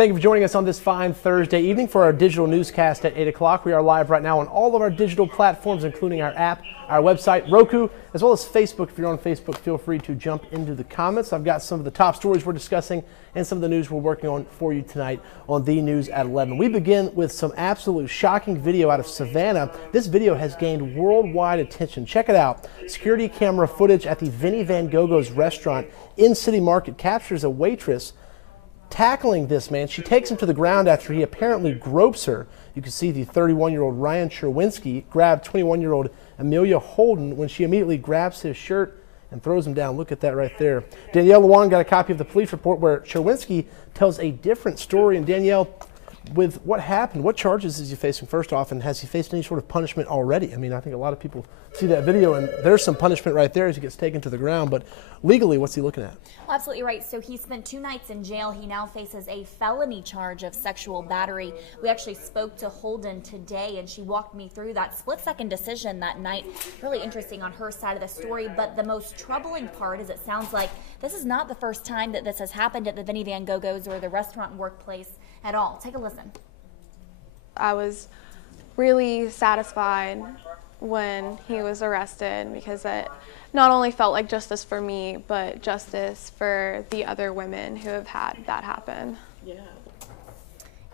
Thank you for joining us on this fine Thursday evening for our digital newscast at 8 o'clock. We are live right now on all of our digital platforms, including our app, our website, Roku, as well as Facebook. If you're on Facebook, feel free to jump into the comments. I've got some of the top stories we're discussing and some of the news we're working on for you tonight on The News at 11. We begin with some absolute shocking video out of Savannah. This video has gained worldwide attention. Check it out. Security camera footage at the Vinnie Van Gogh restaurant in City Market captures a waitress tackling this man. She takes him to the ground after he apparently gropes her. You can see the 31-year-old Ryan Cherwinski grab 21-year-old Amelia Holden when she immediately grabs his shirt and throws him down. Look at that right there. Danielle Lewan got a copy of the police report where Cherwinski tells a different story. And Danielle, with what happened, what charges is he facing first off, and has he faced any sort of punishment already? I mean, I think a lot of people see that video and there's some punishment right there as he gets taken to the ground, but legally, what's he looking at? Well, absolutely right. So he spent 2 nights in jail. He now faces a felony charge of sexual battery. We actually spoke to Holden today, and she walked me through that split-second decision that night. Really interesting on her side of the story, but the most troubling part is it sounds like this is not the first time that this has happened at the Vinnie Van Gogh or the restaurant workplace at all. Take a listen. I was really satisfied when he was arrested because it not only felt like justice for me, but justice for the other women who have had that happen. Yeah.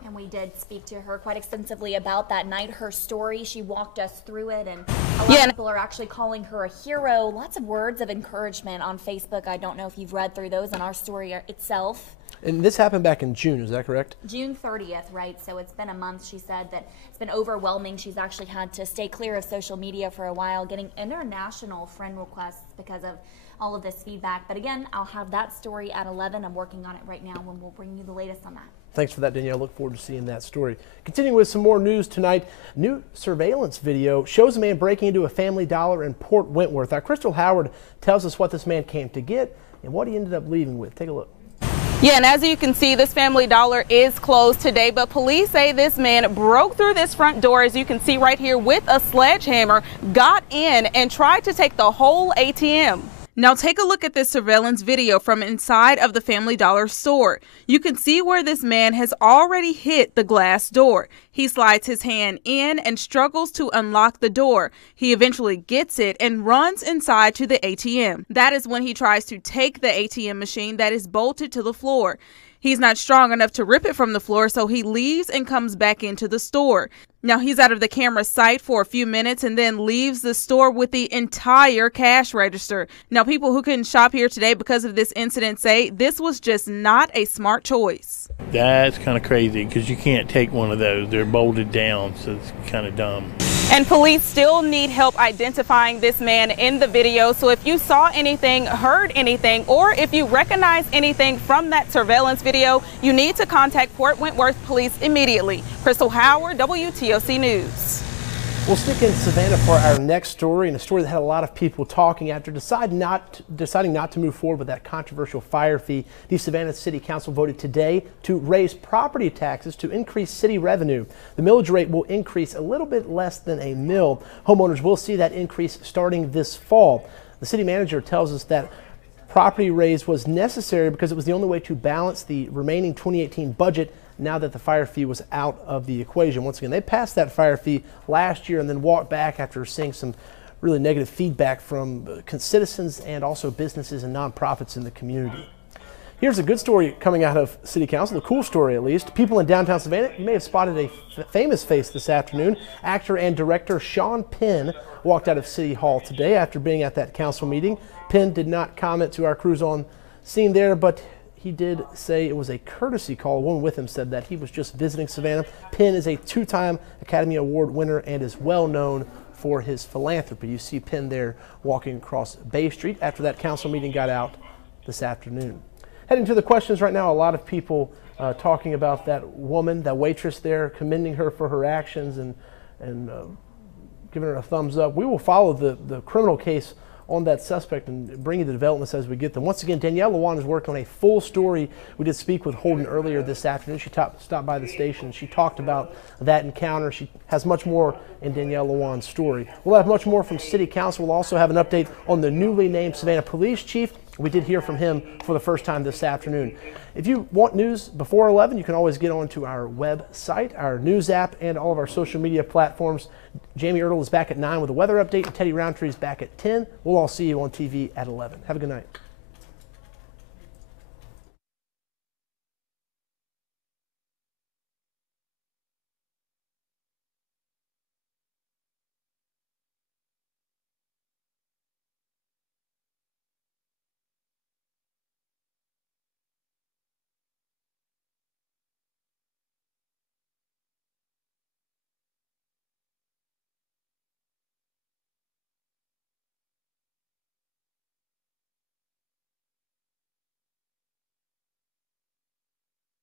And we did speak to her quite extensively about that night, her story. She walked us through it, and a lot of people are actually calling her a hero. Lots of words of encouragement on Facebook. I don't know if you've read through those on our story itself. And this happened back in June, is that correct? June 30th, right? So it's been a month. She said that it's been overwhelming. She's actually had to stay clear of social media for a while, getting international friend requests because of all of this feedback. But again, I'll have that story at 11. I'm working on it right now, and we'll bring you the latest on that. Thanks for that, Danielle. Look forward to seeing that story. Continuing with some more news tonight, new surveillance video shows a man breaking into a Family Dollar in Port Wentworth. Our Crystal Howard tells us what this man came to get and what he ended up leaving with. Take a look. Yeah, and as you can see, this Family Dollar is closed today, but police say this man broke through this front door, as you can see right here, with a sledgehammer, got in and tried to take the whole ATM. Now take a look at this surveillance video from inside of the Family Dollar store. You can see where this man has already hit the glass door. He slides his hand in and struggles to unlock the door. He eventually gets it and runs inside to the ATM. That is when he tries to take the ATM machine that is bolted to the floor. He's not strong enough to rip it from the floor, so he leaves and comes back into the store. Now, he's out of the camera's sight for a few minutes and then leaves the store with the entire cash register. Now, people who couldn't shop here today because of this incident say this was just not a smart choice. That's kind of crazy because you can't take one of those. They're bolted down, so it's kind of dumb. And police still need help identifying this man in the video. So if you saw anything, heard anything, or if you recognize anything from that surveillance video, you need to contact Port Wentworth Police immediately. Crystal Howard, WTOC News. We'll stick in Savannah for our next story, and a story that had a lot of people talking after deciding not to move forward with that controversial fire fee. The Savannah City Council voted today to raise property taxes to increase city revenue. The millage rate will increase a little bit less than a mill. Homeowners will see that increase starting this fall. The city manager tells us that property raise was necessary because it was the only way to balance the remaining 2018 budget now that the fire fee was out of the equation. Once again, they passed that fire fee last year and then walked back after seeing some really negative feedback from citizens and also businesses and nonprofits in the community. Here's a good story coming out of City Council, a cool story at least. People in downtown Savannah, you may have spotted a famous face this afternoon. Actor and director Sean Penn walked out of City Hall today after being at that council meeting. Penn did not comment to our crews on scene there, but he did say it was a courtesy call. A woman with him said that he was just visiting Savannah. Penn is a 2-time Academy Award winner and is well known for his philanthropy. You see Penn there walking across Bay Street after that council meeting got out this afternoon. Heading to the questions right now, a lot of people talking about that woman, that waitress there, commending her for her actions and giving her a thumbs up. We will follow the criminal case on that suspect and bring you the developments as we get them. Once again, Danielle Lewan is working on a full story. We did speak with Holden earlier this afternoon. She stopped by the station. She talked about that encounter. She has much more in Danielle Lewan's story. We'll have much more from City Council. We'll also have an update on the newly named Savannah Police Chief We did hear from him for the first time this afternoon. If you want news before 11, you can always get onto our website, our news app, and all of our social media platforms. Jamie Ertl is back at 9 with a weather update, and Teddy Roundtree is back at 10. We'll all see you on TV at 11. Have a good night.